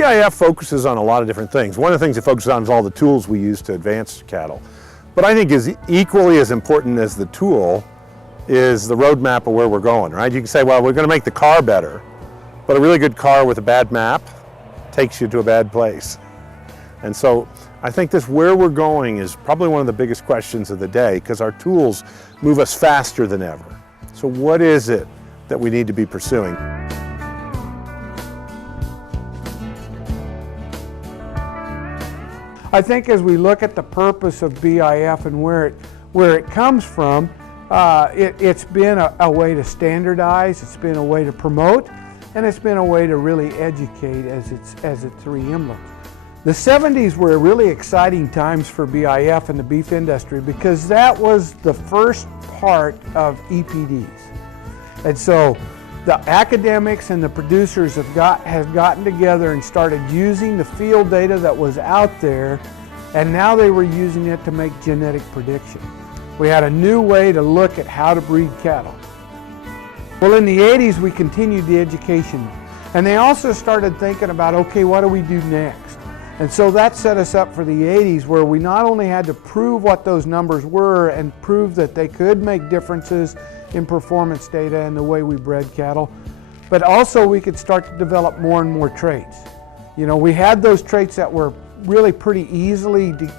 BIF focuses on a lot of different things. One of the things it focuses on is all the tools we use to advance cattle. But I think is equally as important as the tool is the roadmap of where we're going, right? You can say, well, we're going to make the car better, but a really good car with a bad map takes you to a bad place. And so I think this where we're going is probably one of the biggest questions of the day, because our tools move us faster than ever. So what is it that we need to be pursuing? I think as we look at the purpose of BIF and where it comes from, it's been a way to standardize, it's been a way to promote, and it's been a way to really educate as its re-emblem. The 70s were really exciting times for BIF and the beef industry because that was the first part of EPDs. And so the academics and the producers have gotten together and started using the field data that was out there, and now they were using it to make genetic prediction. We had a new way to look at how to breed cattle. Well, in the 80s, we continued the education, and they also started thinking about, okay, what do we do next? And so that set us up for the 80s, where we not only had to prove what those numbers were and prove that they could make differences in performance data and the way we bred cattle, but also we could start to develop more and more traits. You know, we had those traits that were really pretty easy to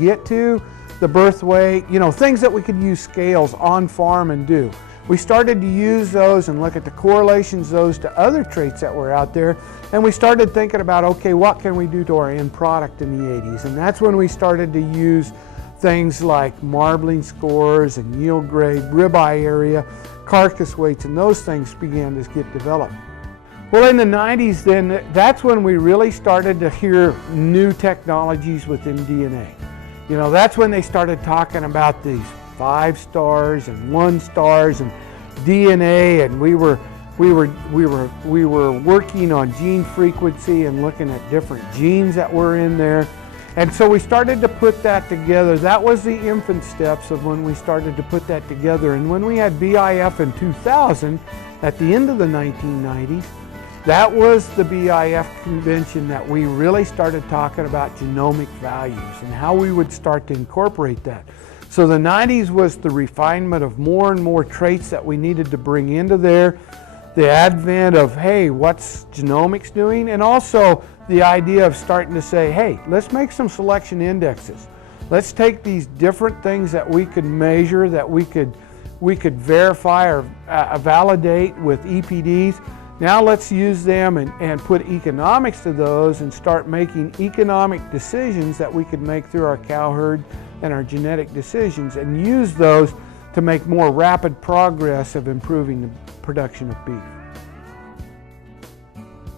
get to, the birth weight, you know, things that we could use scales on farm and do. We started to use those and look at the correlations those to other traits that were out there, and we started thinking about, okay, what can we do to our end product in the 80s? And that's when we started to use things like marbling scores and yield grade, ribeye area, carcass weights, and those things began to get developed. Well, in the 90s then, that's when we really started to hear new technologies within DNA. You know, that's when they started talking about these 5 stars and 1 stars and DNA, and we were working on gene frequency and looking at different genes that were in there. And so we started to put that together. That was the infant steps of when we started to put that together. And when we had BIF in 2000, at the end of the 1990s, that was the BIF convention that we really started talking about genomic values and how we would start to incorporate that. So the 90s was the refinement of more and more traits that we needed to bring into there, the advent of, hey, what's genomics doing? And also the idea of starting to say, hey, let's make some selection indexes. Let's take these different things that we could measure, that we could verify or validate with EPDs. Now let's use them and put economics to those and start making economic decisions that we could make through our cow herd and our genetic decisions, and use those to make more rapid progress of improving the production of beef.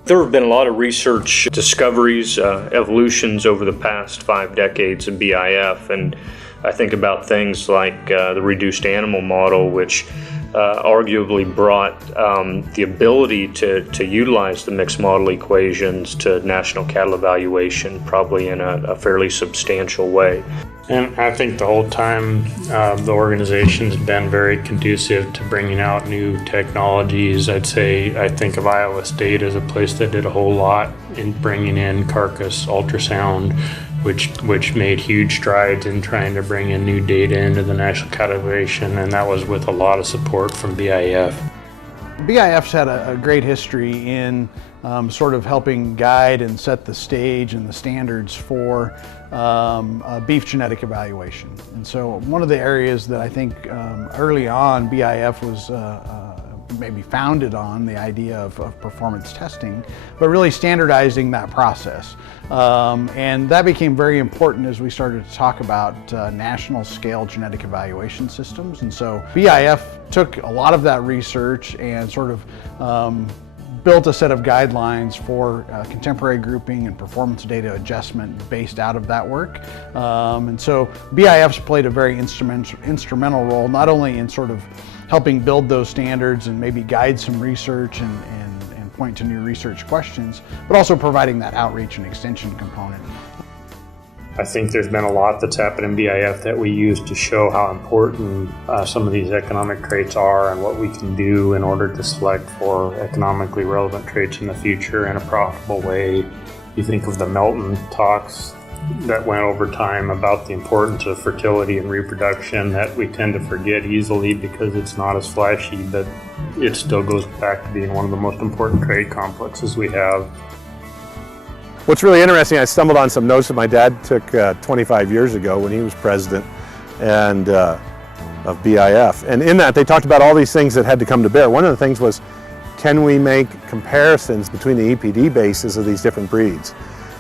There have been a lot of research discoveries, evolutions over the past 5 decades of BIF, and I think about things like the reduced animal model, which arguably brought the ability to utilize the mixed model equations to national cattle evaluation, probably in a fairly substantial way. And I think the whole time the organization's been very conducive to bringing out new technologies. I think of Iowa State as a place that did a whole lot in bringing in carcass ultrasound, which made huge strides in trying to bring in new data into the national cattle evaluation, and that was with a lot of support from BIF. BIF's had a great history in sort of helping guide and set the stage and the standards for beef genetic evaluation. And so one of the areas that I think early on BIF was maybe founded on the idea of performance testing, but really standardizing that process. And that became very important as we started to talk about national scale genetic evaluation systems. And so BIF took a lot of that research and sort of built a set of guidelines for contemporary grouping and performance data adjustment based out of that work. And so BIF's played a very instrumental role, not only in sort of helping build those standards and maybe guide some research and point to new research questions, but also providing that outreach and extension component. I think there's been a lot that's happened in BIF that we use to show how important some of these economic traits are and what we can do in order to select for economically relevant traits in the future in a profitable way. You think of the Melton talks that went over time about the importance of fertility and reproduction that we tend to forget easily because it's not as flashy, but it still goes back to being one of the most important trait complexes we have. What's really interesting, I stumbled on some notes that my dad took 25 years ago when he was president and of BIF. And in that, they talked about all these things that had to come to bear. One of the things was, can we make comparisons between the EPD bases of these different breeds?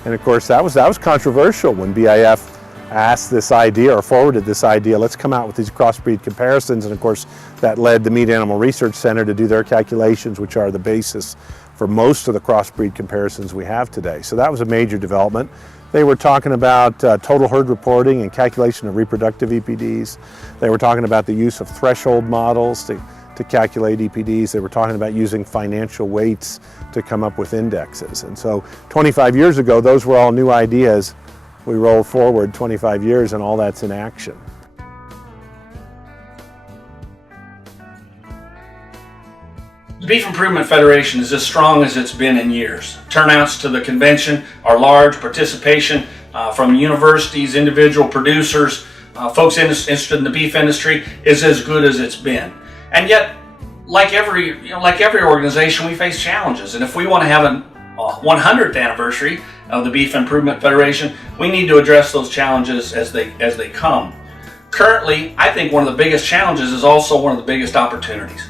And of course, that was controversial when BIF asked this idea or forwarded this idea, let's come out with these crossbreed comparisons. And of course, that led the Meat Animal Research Center to do their calculations, which are the basis for most of the crossbreed comparisons we have today. So that was a major development. They were talking about total herd reporting and calculation of reproductive EPDs. They were talking about the use of threshold models to calculate EPDs. They were talking about using financial weights to come up with indexes. And so 25 years ago, those were all new ideas. We roll forward 25 years and all that's in action. The Beef Improvement Federation is as strong as it's been in years. Turnouts to the convention are large. Participation from universities, individual producers, folks interested in the beef industry is as good as it's been. And yet, like every organization, we face challenges. And if we want to have a 100th anniversary of the Beef Improvement Federation, we need to address those challenges as they come. Currently, I think one of the biggest challenges is also one of the biggest opportunities.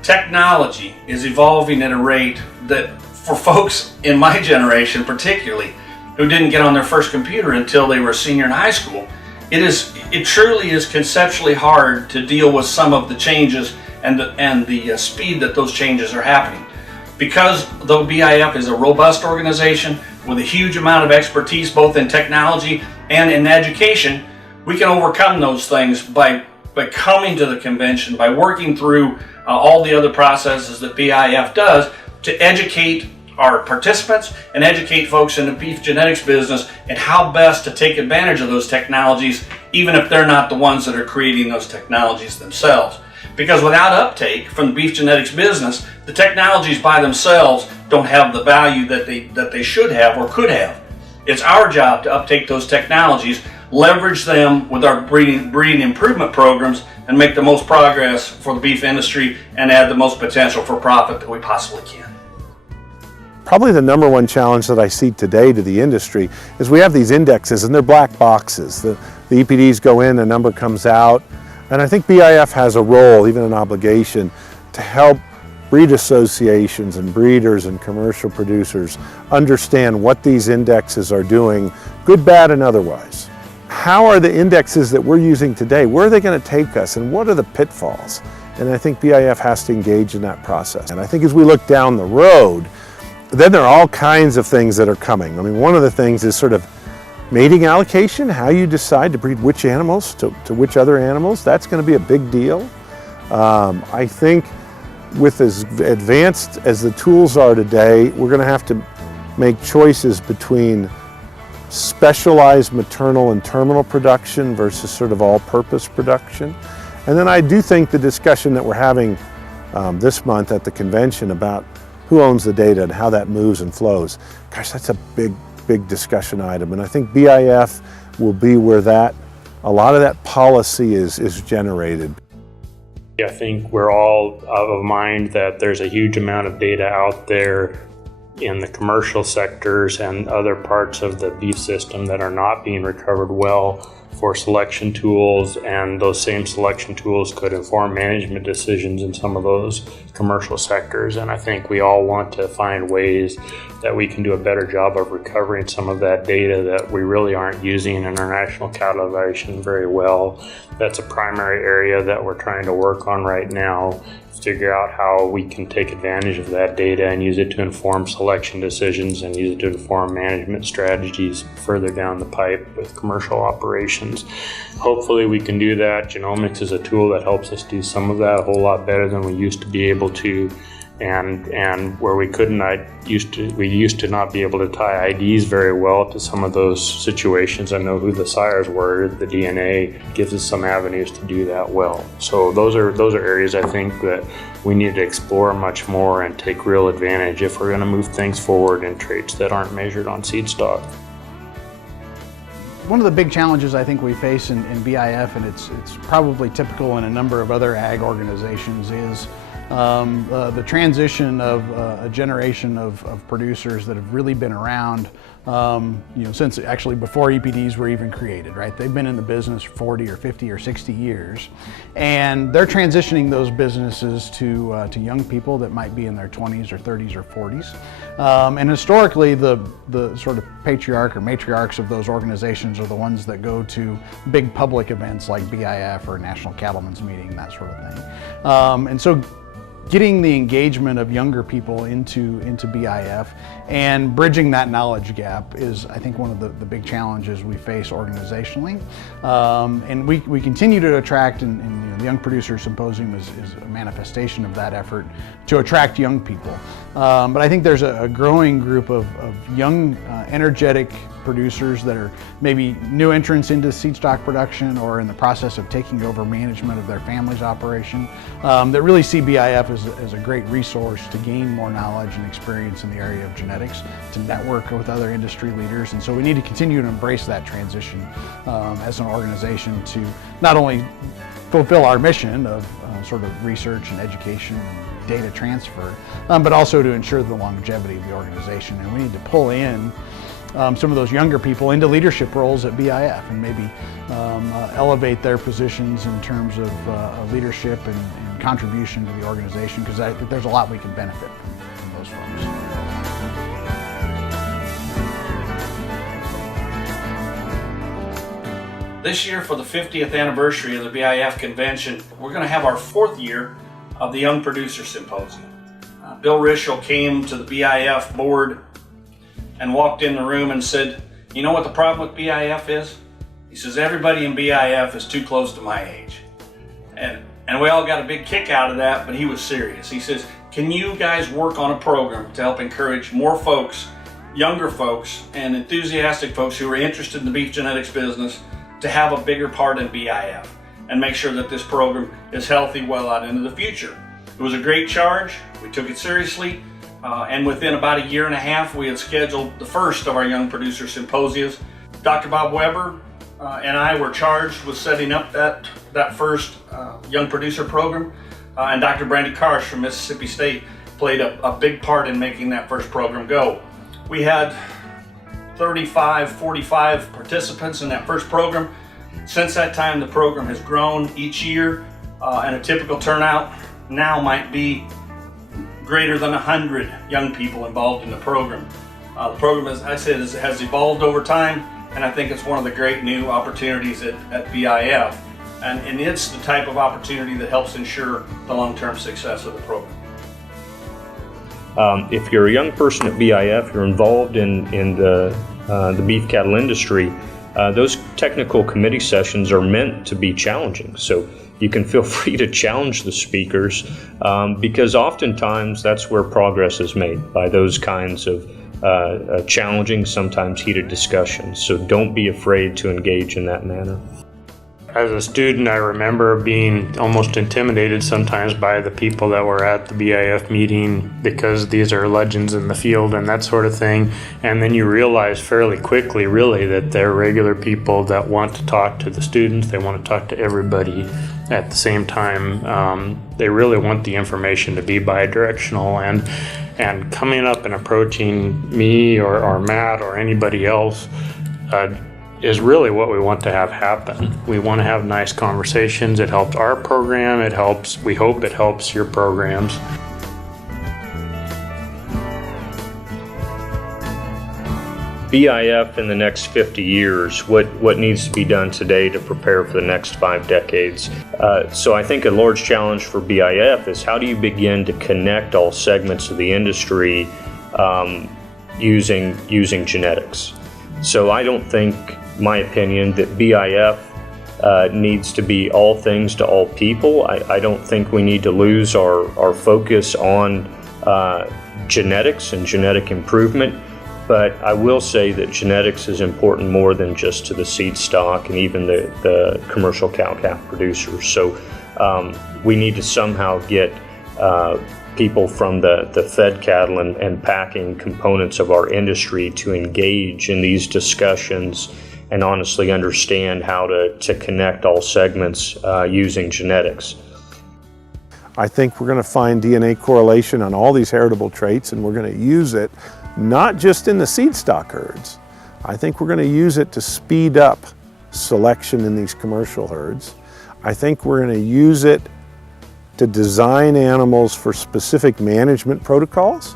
Technology is evolving at a rate that, for folks in my generation particularly, who didn't get on their first computer until they were a senior in high school, it truly is conceptually hard to deal with some of the changes and the speed that those changes are happening. Because though BIF is a robust organization with a huge amount of expertise both in technology and in education, we can overcome those things by coming to the convention, by working through all the other processes that BIF does to educate our participants and educate folks in the beef genetics business and how best to take advantage of those technologies, even if they're not the ones that are creating those technologies themselves. Because without uptake from the beef genetics business, the technologies by themselves don't have the value that they should have or could have. It's our job to uptake those technologies, leverage them with our breeding improvement programs, and make the most progress for the beef industry and add the most potential for profit that we possibly can. Probably the number one challenge that I see today to the industry is we have these indexes and they're black boxes. The EPDs go in, a number comes out, and I think BIF has a role, even an obligation, to help breed associations and breeders and commercial producers understand what these indexes are doing, good, bad, and otherwise. How are the indexes that we're using today, where are they going to take us, and what are the pitfalls? And I think BIF has to engage in that process. And I think as we look down the road, then there are all kinds of things that are coming. I mean, one of the things is sort of mating allocation, how you decide to breed which animals to which other animals. That's going to be a big deal. I think with as advanced as the tools are today, we're going to have to make choices between specialized maternal and terminal production versus sort of all-purpose production. And then I do think the discussion that we're having this month at the convention about who owns the data and how that moves and flows, gosh, that's a big discussion item. And I think BIF will be where a lot of that policy is generated. I think we're all of mind that there's a huge amount of data out there in the commercial sectors and other parts of the beef system that are not being recovered well for selection tools, and those same selection tools could inform management decisions in some of those commercial sectors. And I think we all want to find ways that we can do a better job of recovering some of that data that we really aren't using in our national cattle evaluation very well. That's a primary area that we're trying to work on right now, figure out how we can take advantage of that data and use it to inform selection decisions and use it to inform management strategies further down the pipe with commercial operations. Hopefully we can do that. Genomics is a tool that helps us do some of that a whole lot better than we used to be able to. and where we used to not be able to tie IDs very well to some of those situations and know who the sires were. The DNA gives us some avenues to do that well. So those are areas I think that we need to explore much more and take real advantage if we're going to move things forward in traits that aren't measured on seed stock. One of the big challenges I think we face in BIF, and it's probably typical in a number of other ag organizations, is the transition of a generation of producers that have really been around since actually before EPDs were even created, right? They've been in the business 40 or 50 or 60 years, and they're transitioning those businesses to young people that might be in their 20s or 30s or 40s. And historically, the sort of patriarch or matriarchs of those organizations are the ones that go to big public events like BIF or National Cattlemen's Meeting, that sort of thing. And so getting the engagement of younger people into BIF and bridging that knowledge gap is, I think, one of the big challenges we face organizationally. And we continue to attract, and the Young Producer Symposium is a manifestation of that effort to attract young people. But I think there's a growing group of young, energetic producers that are maybe new entrants into seed stock production or in the process of taking over management of their family's operation that really see BIF as a great resource to gain more knowledge and experience in the area of genetics, to network with other industry leaders. And so we need to continue to embrace that transition as an organization to not only fulfill our mission of sort of research and education and data transfer, but also to ensure the longevity of the organization. And we need to pull in some of those younger people into leadership roles at BIF and maybe elevate their positions in terms of leadership and contribution to the organization, because I think there's a lot we can benefit from those folks. This year, for the 50th anniversary of the BIF convention, we're going to have our 4th year of the Young Producer Symposium. Bill Rischel came to the BIF board and walked in the room and said, "You know what the problem with BIF is?" He says, "Everybody in BIF is too close to my age." And we all got a big kick out of that, but he was serious. He says, "Can you guys work on a program to help encourage more folks, younger folks, and enthusiastic folks who are interested in the beef genetics business to have a bigger part in BIF and make sure that this program is healthy well out into the future?" It was a great charge. We took it seriously. And within about a year and a half, we had scheduled the first of our Young Producer Symposiums. Dr. Bob Weber and I were charged with setting up that first Young Producer program. And Dr. Brandy Karsh from Mississippi State played a big part in making that first program go. We had 35, 45 participants in that first program. Since that time, the program has grown each year, and a typical turnout now might be greater than 100 young people involved in the program. The program, as I said, has evolved over time, and I think it's one of the great new opportunities at BIF. And it's the type of opportunity that helps ensure the long-term success of the program. If you're a young person at BIF, you're involved in the beef cattle industry, those technical committee sessions are meant to be challenging. So you can feel free to challenge the speakers because oftentimes that's where progress is made, by those kinds of challenging, sometimes heated discussions. So don't be afraid to engage in that manner. As a student, I remember being almost intimidated sometimes by the people that were at the BIF meeting because these are legends in the field and that sort of thing. And then you realize fairly quickly, really, that they're regular people that want to talk to the students. They want to talk to everybody at the same time. They really want the information to be bi-directional. And coming up and approaching me or Matt or anybody else is really what we want to have happen. We want to have nice conversations. It helps our program. We hope it helps your programs. BIF in the next 50 years, what needs to be done today to prepare for the next 5 decades? So I think a large challenge for BIF is how do you begin to connect all segments of the industry using genetics? So I don't think, my opinion, that BIF needs to be all things to all people. I don't think we need to lose our focus on genetics and genetic improvement. But I will say that genetics is important more than just to the seed stock and even the commercial cow-calf producers. So we need to somehow get people from the fed cattle and packing components of our industry to engage in these discussions and honestly understand how to connect all segments using genetics. I think we're going to find DNA correlation on all these heritable traits, and we're going to use it not just in the seed stock herds. I think we're going to use it to speed up selection in these commercial herds. I think we're going to use it to design animals for specific management protocols.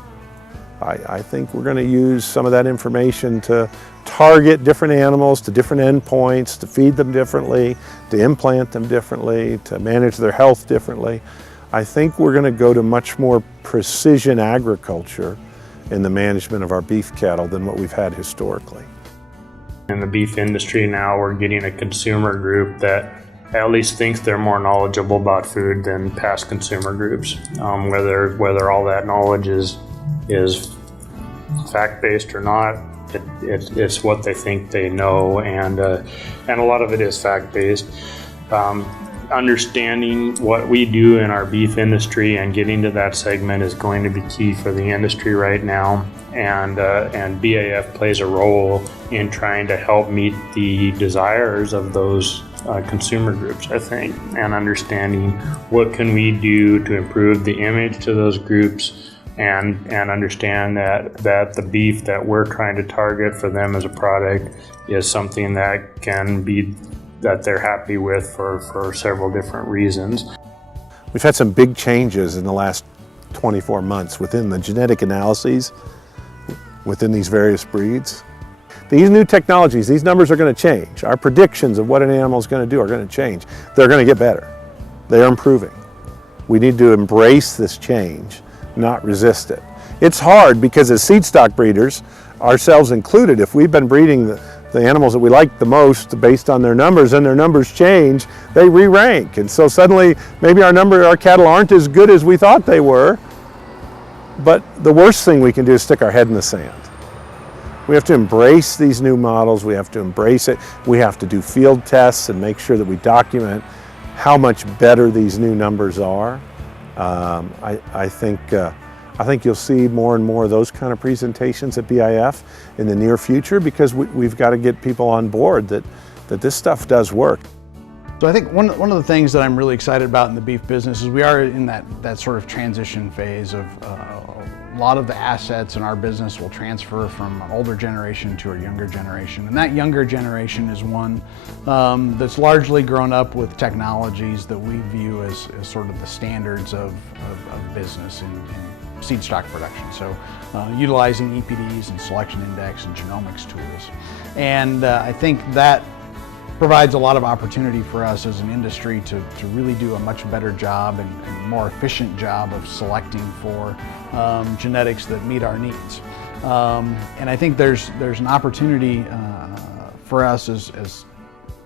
I think we're going to use some of that information to target different animals to different endpoints, to feed them differently, to implant them differently, to manage their health differently. I think we're going to go to much more precision agriculture in the management of our beef cattle than what we've had historically. In the beef industry now, we're getting a consumer group that at least thinks they're more knowledgeable about food than past consumer groups. Whether all that knowledge is fact-based or not, it's what they think they know, and a lot of it is fact-based. Understanding what we do in our beef industry and getting to that segment is going to be key for the industry right now, and BIF plays a role in trying to help meet the desires of those consumer groups, I think, and understanding what can we do to improve the image to those groups, and understand that the beef that we're trying to target for them as a product is something that can be that they're happy with for several different reasons. We've had some big changes in the last 24 months within the genetic analyses within these various breeds. These new technologies, these numbers are going to change. Our predictions of what an animal is going to do are going to change. They're going to get better. They're improving. We need to embrace this change, not resist it. It's hard because as seed stock breeders, ourselves included, if we've been breeding the animals that we like the most based on their numbers, and their numbers change, they re-rank. And so suddenly maybe our cattle aren't as good as we thought they were. But the worst thing we can do is stick our head in the sand. We have to embrace these new models. We have to embrace it. We have to do field tests and make sure that we document how much better these new numbers are. I think you'll see more and more of those kind of presentations at BIF in the near future, because we've got to get people on board that this stuff does work. So I think one of the things that I'm really excited about in the beef business is we are in that sort of transition phase of a lot of the assets in our business will transfer from an older generation to a younger generation. And that younger generation is one that's largely grown up with technologies that we view as sort of the standards of business in seed stock production. So utilizing EPDs and selection index and genomics tools. And I think that provides a lot of opportunity for us as an industry to really do a much better job and more efficient job of selecting for genetics that meet our needs. And I think there's an opportunity for us as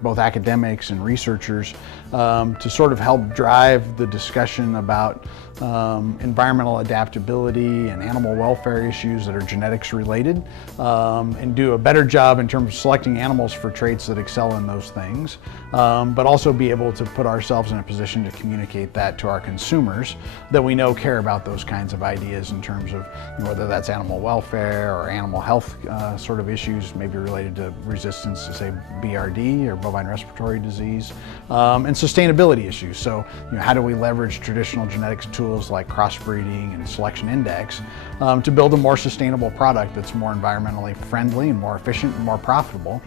both academics and researchers to sort of help drive the discussion about environmental adaptability and animal welfare issues that are genetics related, and do a better job in terms of selecting animals for traits that excel in those things, but also be able to put ourselves in a position to communicate that to our consumers that we know care about those kinds of ideas in terms of whether that's animal welfare or animal health sort of issues, maybe related to resistance to, say, BRD or bovine respiratory disease, and sustainability issues. So, how do we leverage traditional genetics tools like crossbreeding and selection index to build a more sustainable product that's more environmentally friendly and more efficient and more profitable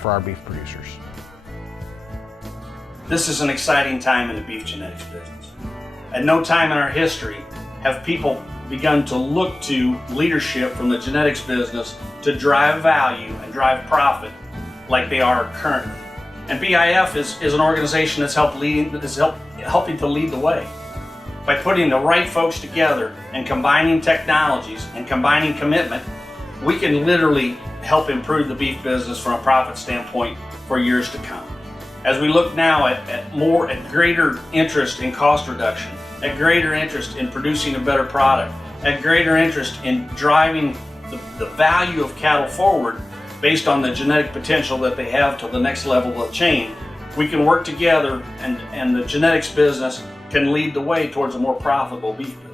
for our beef producers. This is an exciting time in the beef genetics business. At no time in our history have people begun to look to leadership from the genetics business to drive value and drive profit like they are currently. And BIF is an organization that's helping to lead the way. By putting the right folks together and combining technologies and combining commitment, we can literally help improve the beef business from a profit standpoint for years to come. As we look now at greater interest in cost reduction, at greater interest in producing a better product, at greater interest in driving the value of cattle forward based on the genetic potential that they have to the next level of the chain, we can work together and the genetics business can lead the way towards a more profitable beef business.